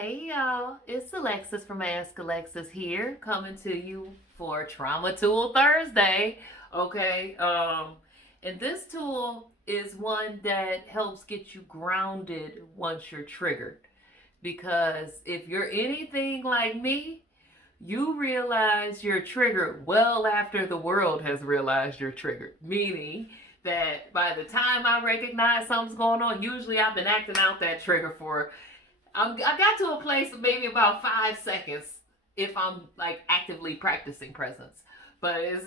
Hey y'all, it's Alexis from Ask Alexis here, coming to you for Trama Tool Thursday. Okay, and this tool is one that helps get you grounded once you're triggered. Because if you're anything like me, you realize you're triggered well after the world has realized you're triggered. Meaning that by the time I recognize something's going on, usually I've been acting out that trigger for I got to a place of maybe about 5 seconds if I'm like actively practicing presence. But it's,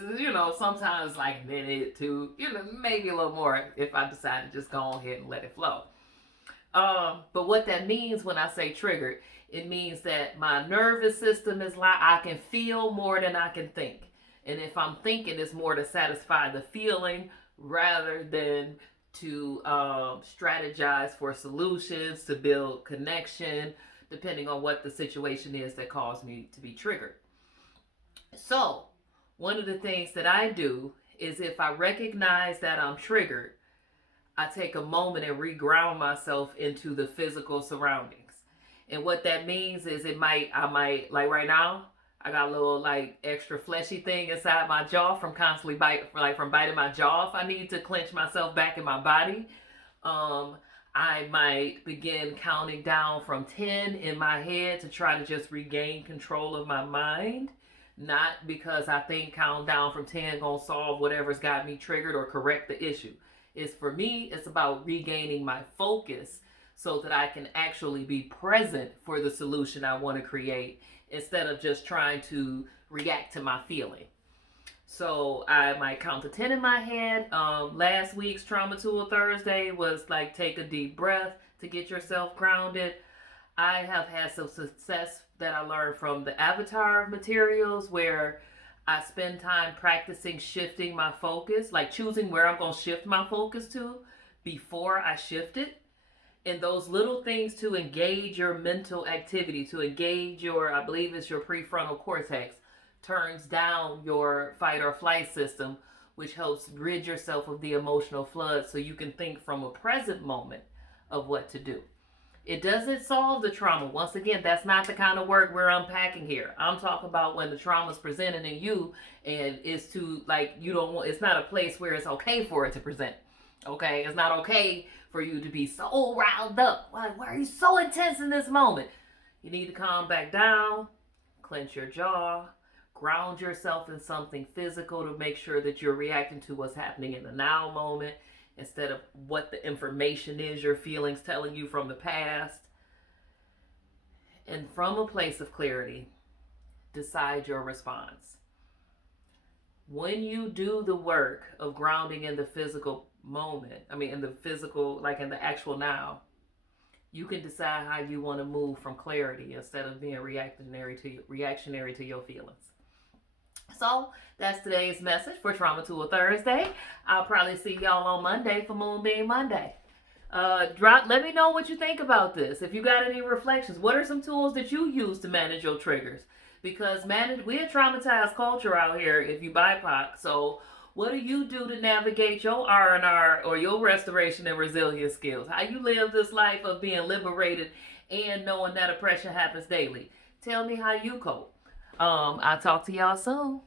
sometimes like a minute, two, maybe a little more if I decide to just go ahead and let it flow. But what that means when I say triggered, it means that my nervous system is like I can feel more than I can think. And if I'm thinking, it's more to satisfy the feeling rather than to strategize for solutions, to build connection, depending on what the situation is that caused me to be triggered. So, one of the things that I do is if I recognize that I'm triggered, I take a moment and reground myself into the physical surroundings. And what that means is I might, like right now, I got a little like extra fleshy thing inside my jaw from constantly from biting my jaw. If I need to clench myself back in my body, I might begin counting down from 10 in my head to try to just regain control of my mind. Not because I think counting down from 10 gonna solve whatever's got me triggered or correct the issue. It's for me, it's about regaining my focus so that I can actually be present for the solution I want to create instead of just trying to react to my feeling. So I might count to 10 in my head. Last week's Trama Tool Thursday was like take a deep breath to get yourself grounded. I have had some success that I learned from the Avatar materials where I spend time practicing shifting my focus, like choosing where I'm going to shift my focus to before I shift it. And those little things to engage your mental activity, to engage your, I believe it's your prefrontal cortex, turns down your fight or flight system, which helps rid yourself of the emotional flood so you can think from a present moment of what to do. It doesn't solve the trauma. Once again, that's not the kind of work we're unpacking here. I'm talking about when the trauma is presented in you and it's to like you don't want it's not a place where it's okay for it to present. Okay? It's not okay for you to be so riled up. Why are you so intense in this moment? You need to calm back down, clench your jaw, ground yourself in something physical to make sure that you're reacting to what's happening in the now moment instead of what the information is your feelings telling you from the past. And from a place of clarity, decide your response. When you do the work of grounding in the physical moment, in the physical, like in the actual now, you can decide how you want to move from clarity instead of being reactionary to your feelings. So that's today's message for Trama Tool Thursday. I'll probably see y'all on Monday for Moonbeam Monday. Let me know what you think about this. If you got any reflections, what are some tools that you use to manage your triggers? Because we're a traumatized culture out here if you BIPOC. So what do you do to navigate your R&R or your restoration and resilience skills? How you live this life of being liberated and knowing that oppression happens daily? Tell me how you cope. I'll talk to y'all soon.